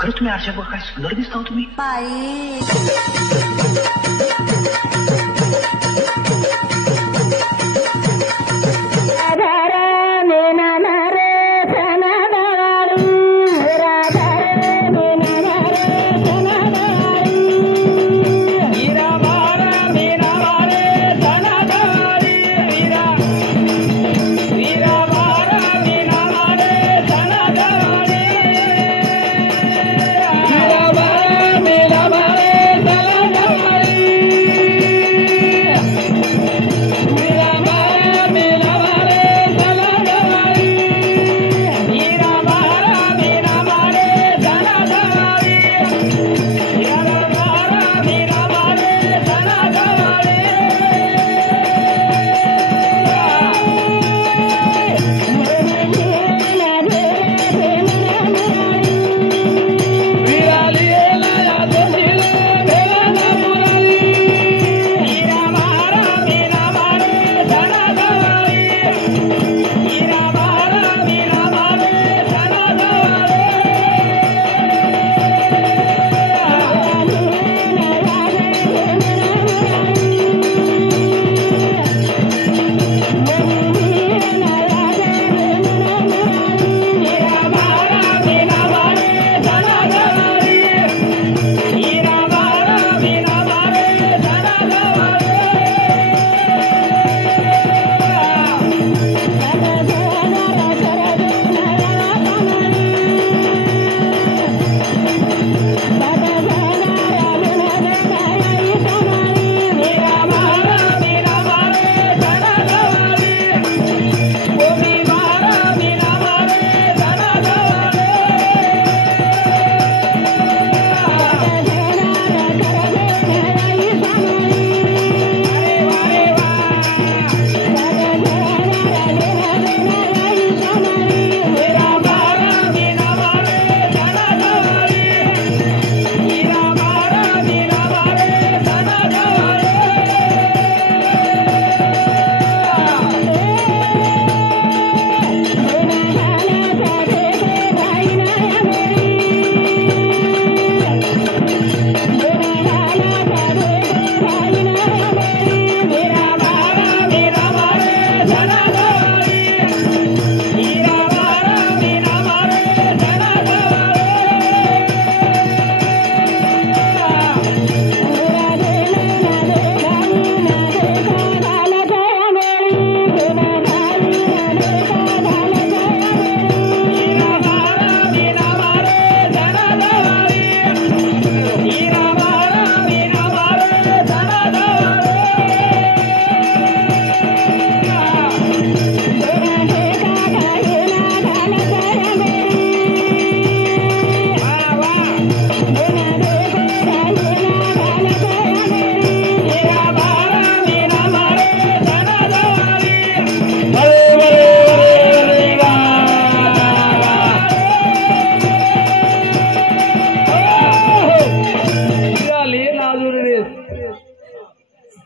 खरंच तुम्ही आरशा बघा काय सुंदर दिसता हो तुम्ही.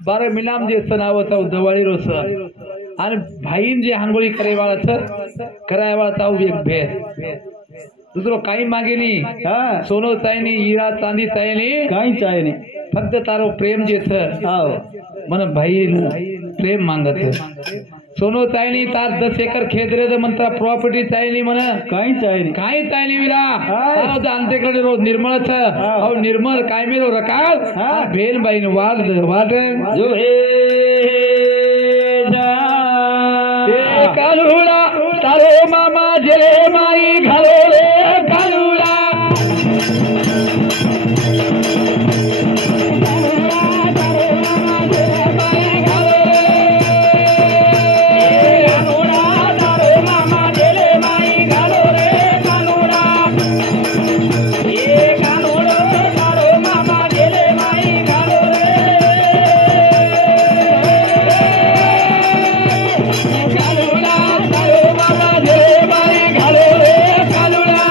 बारा मिलाम जे नाव दवाळी रोस आणि भाईन जे हांगोळी करायवाळा एक भेद दुसरो काही मागेनी सोनो चायनी हीरा चांदी चायनी काही चायनी फक्त तारो प्रेम जे मन भाई प्रेम मांगत सोनो चायनी तार 10 एकर खेत रे मंत्रा प्रॉपर्टी चायनी मन काही चायनी विरा अंतेकडे रोज निर्मळ निर्मळ काय मेलो रकाळ भेल बाईन वाट जो हे कालुडा तारो मामा जले माई घालो रे कालुडा कालुडा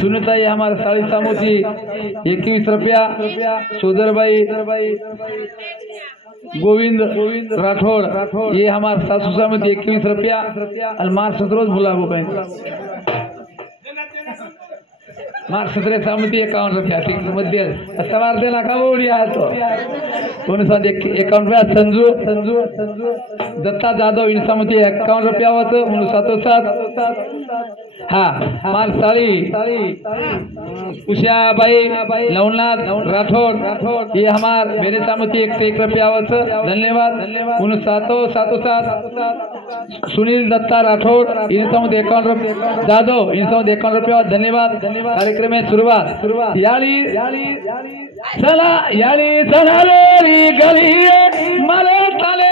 सुनताई हमारे 40 मोती 21 रुपया। सोदरबाई गोविंद राठौड़ ये हमारे सासू सामती 21 रुपया। और मार 17 बुलाबो बैंक मार 17 सामती 51 रुपया। ठीक मध्य सवार देना का बोलिया तो 51 रुपया। संजू दत्ता जाधव इन सामती 51 रुपया होत 7 हाँ मार साड़ी उषाबाई लवनाथ राठौड़ ये हमार मेरे सामती 101 रुपया होत। धन्यवाद 7 सुनील दत्ता राठौड़ इन सामती 51 रुपया। जाधव इन सामती 51 रुपया। धन्यवाद। कार्यक्रम में सुरुवात याली चला रे गली मारे ताले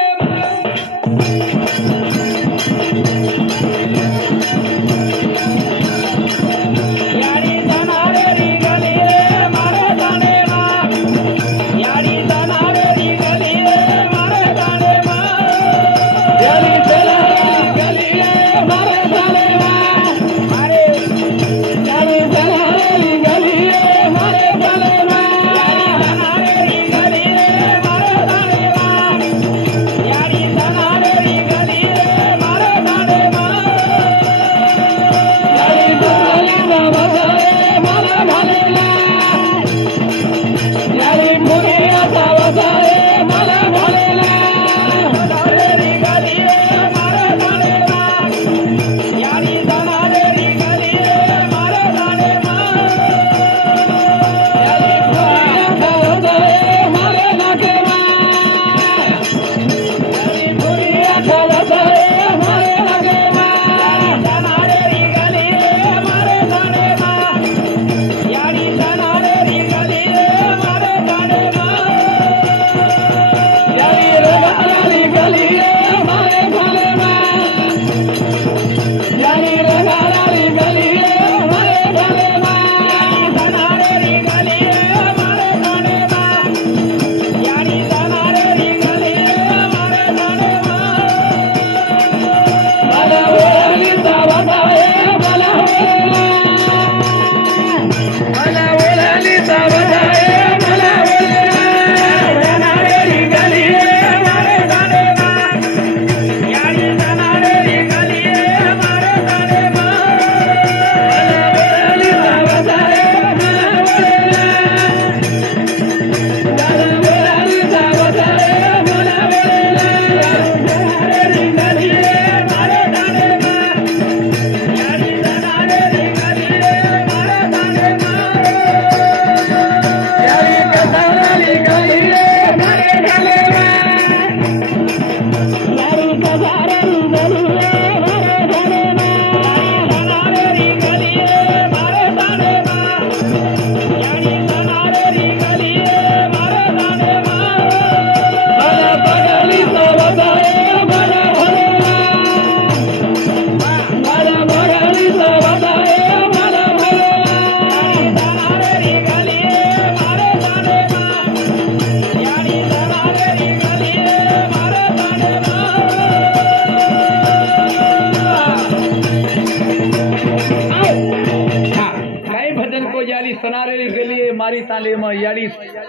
मारी ताले में याड़ी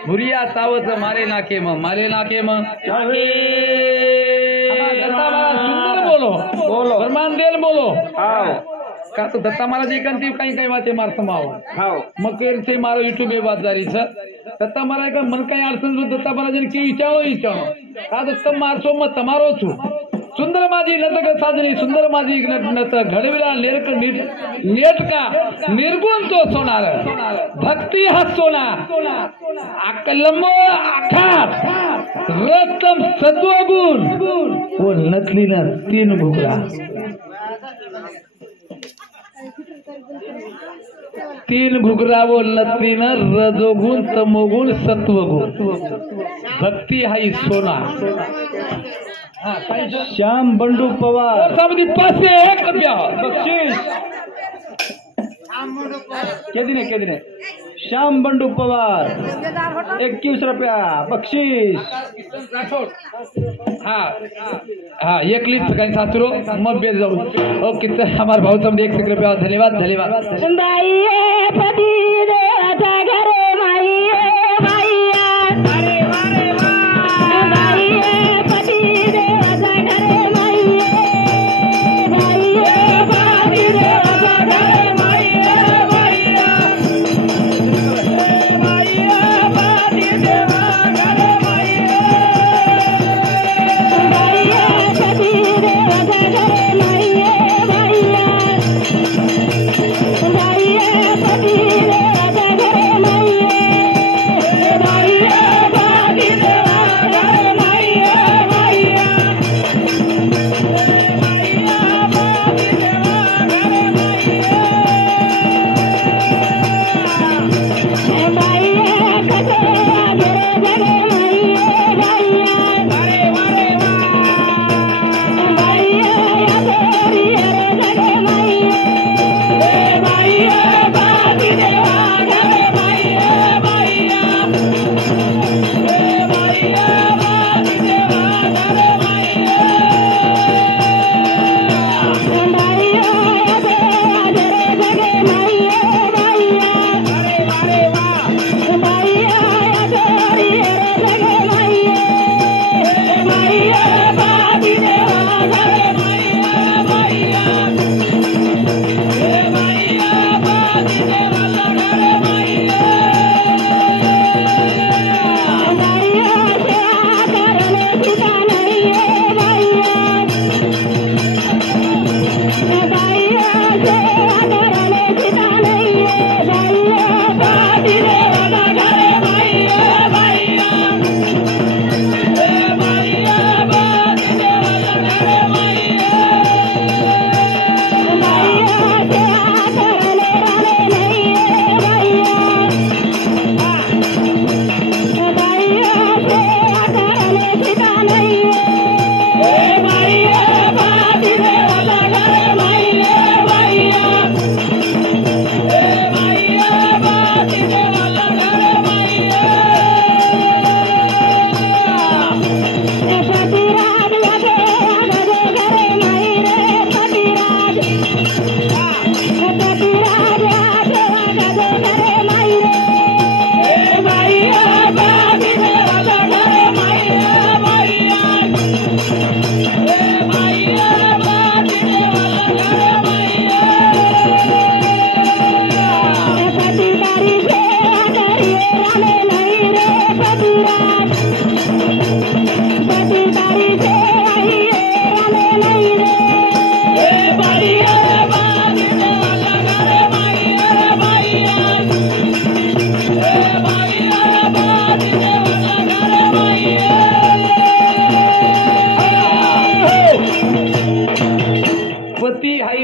भुरिया सावत मारे नाके में सुंदर बोलो फरमानदेल बोलो का तो दत्ता महाराज एकांती काही वाते मारत माव मग ते मारो यूट्यूब ए बाजारी छ दत्ता महाराज का मन काही अडचण जो दत्ता महाराज की विचारो का दत्ता मारसो मग तमारो छु सुंदर माझी नतक साजरी सुंदर माझी नत घडविला नेट का निर्गुण तो सोनार भक्ती हा सोना अकलम आखात रतम सत्वगुण वो नतलीना 3 घुगरा 3 घुगरा वो नतलीना रजोगुण तमोगुण सत्वगुण भक्ती हाई सोना श्याम बंडू पवार सामने पासे 1 रुपया बख्शीश के दिन श्याम बंडू पवार 21 रुपया बख्शीश। हाँ हाँ 1 लीटर कहीं सासुरो मत बेच जाओ। ओके सर हमारे भाव समझे 1 रुपया धन्यवाद धन्यवाद।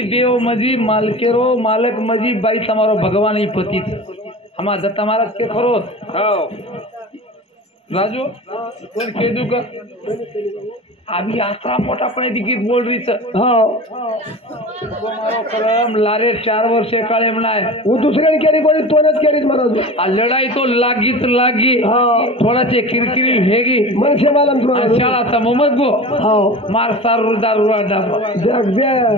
देव मजी मालकेरो मालक मजी बाई तमारो भगवान ही पति हमारा दत्ता महाराज के खरो राजू कोण केदू का आम्ही आसरा मोठा पण दिगीत बोल रही मारो करम लारे 4 वर्षे काळे म्हणाय वो दुसऱ्याने केली कोणी तोनच केलीच महाराज लढाई तो लागीत लागी थोडाचे किरकिरी हेगी मनसे मालम शाळा सममत गो मार सारू दारू डाब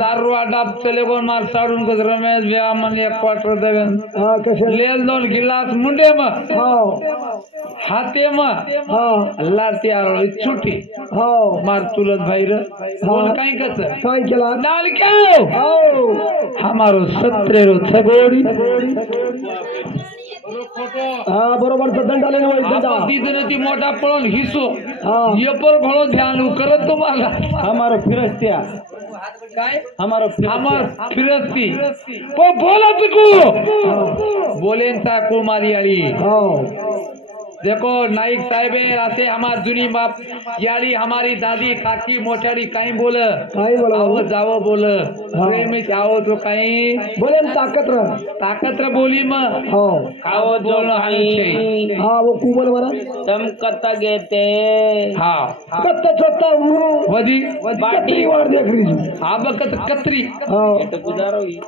दारू डाब चले गो मार साडून गज रमेश व्या मन 1 क्वार्टर देवन कसे लेल 2 गिलास मुंडे म हाते म लाती आरोळी छुटी मार चुलत भाई बोल काय कस काय केला नाल के हमारो 17 रो छगोडी बरोबर दंड आले ती मोठा पळून हिसो येपर घोळो ध्यान करत तुम्हाला हमारो फिरस्त्या काय हमारो फिरस्ती बोलत को बोलेन ता कुमारी आली देखो नाइक साहेब आसे हमार जुनी बाप यारी हमारी दादी काकी मोठारी कहीं बोल आओ जाओ बोल प्रेम में जाओ तो कहीं बोले ताकत बोली म खाओ जोड़ हाँ वो कुबल वाला तम कत्ता गेते हाँ कत्ता छोटा वजी बाटी वार देख रही अब कतरी हाँ तो गुजारो ही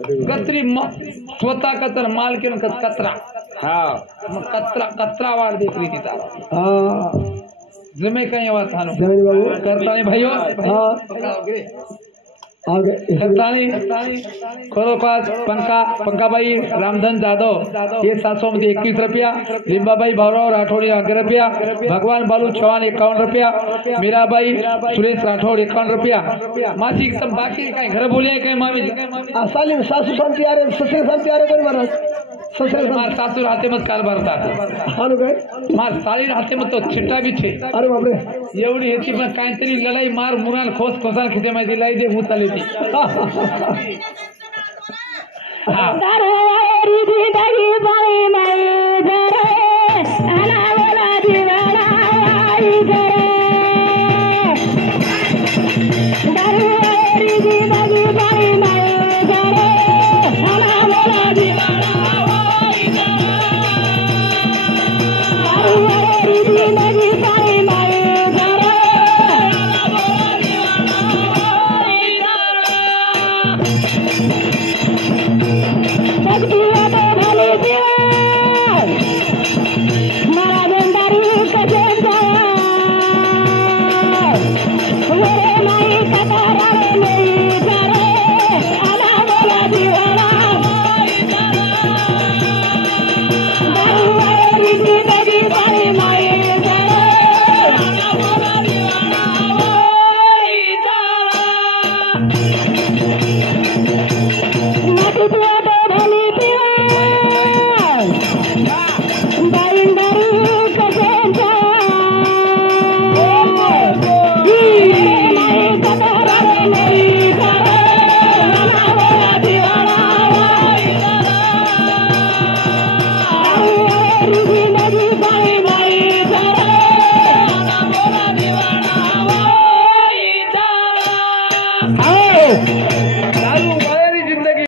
कतरी स्वतः कतर माल के कतरा हा मग कतरा वाढ देख रही थी तारा जमे कहीं आवाज थानो जमीन बाबू करताने भाइयों हाँ आगे करताने खरोखास पंकाबाई रामधन जाधव ये 700 मध्ये 21 रुपया लिंबाबाई भाऊराव राठोड 11 रुपया भगवान बालू चव्हाण 51 रुपया मीराबाई सुरेश राठोड 51 रुपया मासी एकदम बाकी काय घर बोले काय मामी साली सासू शांती आ रहे ससरे शांती आ रहे कर महाराज ससरे मार सासू राहते मत काल भरता हालो काय मार साली राहते मत तो छिट्टा भी छे अरे बापरे एवढी ह्याची पण काहीतरी लढाई मार मुगाल खोस खोसा खिते माहिती लाई दे उचलली ती हा